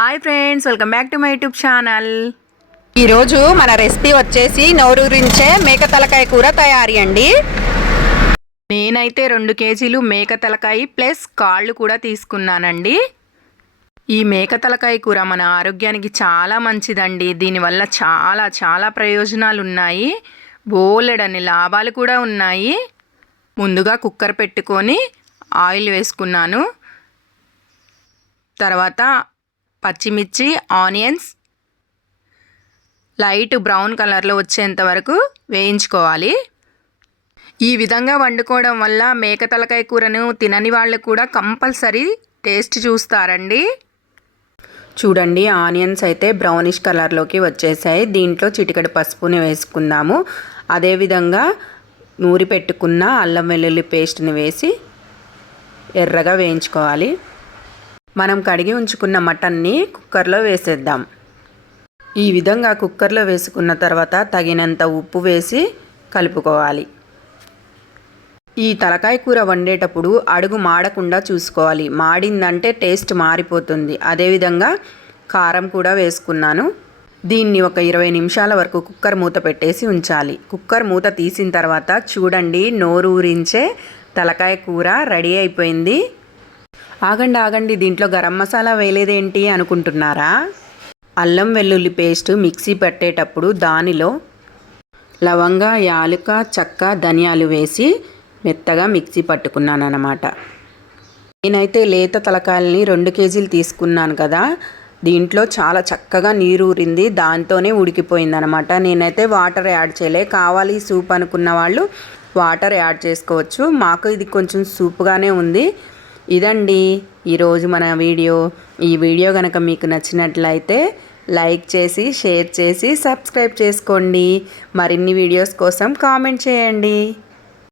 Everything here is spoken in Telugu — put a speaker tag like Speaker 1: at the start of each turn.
Speaker 1: Hi friends welcome back to my YouTube channel.
Speaker 2: ఈరోజు మన రెసిపీ వచ్చేసి నోరూరించే మేక తలకాయ కూర తయారీ అండి.
Speaker 1: నేనైతే రెండు కేజీలు మేక తలకాయ ప్లస్ కాళ్ళు కూడా తీసుకున్నానండి. ఈ మేక తలకాయ కూర మన ఆరోగ్యానికి చాలా మంచిదండి. దీనివల్ల చాలా చాలా ప్రయోజనాలు ఉన్నాయి. బోలెడన్ని లాభాలు కూడా ఉన్నాయి. ముందుగా కుక్కర్ పెట్టుకొని ఆయిల్ వేసుకున్నాను. తర్వాత పచ్చిమిర్చి ఆనియన్స్ లైట్ బ్రౌన్ కలర్లో వచ్చేంత వరకు వేయించుకోవాలి. ఈ విధంగా వండుకోవడం వల్ల మేక తలకాయ కూరను తినని వాళ్ళు కూడా కంపల్సరీ టేస్ట్ చూస్తారండి. చూడండి ఆనియన్స్ అయితే బ్రౌనిష్ కలర్లోకి వచ్చేసాయి. దీంట్లో చిటికడి పసుపుని వేసుకుందాము. అదేవిధంగా నూరి పెట్టుకున్న అల్లం వెల్లుల్లి పేస్ట్ని వేసి ఎర్రగా వేయించుకోవాలి. మనం కడిగి ఉంచుకున్న మటన్ని కుక్కర్లో వేసేద్దాం. ఈ విధంగా కుక్కర్లో వేసుకున్న తర్వాత తగినంత ఉప్పు వేసి కలుపుకోవాలి. ఈ తలకాయ కూర వండేటప్పుడు అడుగు మాడకుండా చూసుకోవాలి. మాడిందంటే టేస్ట్ మారిపోతుంది. అదేవిధంగా కారం కూడా వేసుకున్నాను. దీన్ని ఒక ఇరవై నిమిషాల వరకు కుక్కర్ మూత పెట్టేసి ఉంచాలి. కుక్కర్ మూత తీసిన తర్వాత చూడండి నోరు ఊరించే తలకాయ కూర రెడీ అయిపోయింది. ఆగండి ఆగండి దీంట్లో గరం మసాలా వేయలేదేంటి అనుకుంటున్నారా? అల్లం వెల్లుల్లి పేస్ట్ మిక్సీ పెట్టేటప్పుడు దానిలో లవంగ యాలుక చెక్క ధనియాలు వేసి మెత్తగా మిక్సీ పట్టుకున్నాను అన్నమాట నేనైతే లేత తలకాయలని రెండు కేజీలు తీసుకున్నాను కదా దీంట్లో చాలా చక్కగా నీరు ఊరింది దాంతోనే ఉడికిపోయింది అనమాట నేనైతే వాటర్ యాడ్ చేయలే కావాలి సూప్ అనుకున్న వాళ్ళు వాటర్ యాడ్ చేసుకోవచ్చు. మాకు ఇది కొంచెం సూప్గానే ఉంది. ఇదండి ఈరోజు మన వీడియో. ఈ వీడియో కనుక మీకు నచ్చినట్లయితే లైక్ చేసి షేర్ చేసి సబ్స్క్రైబ్ చేసుకోండి. మరిన్ని వీడియోస్ కోసం కామెంట్ చేయండి.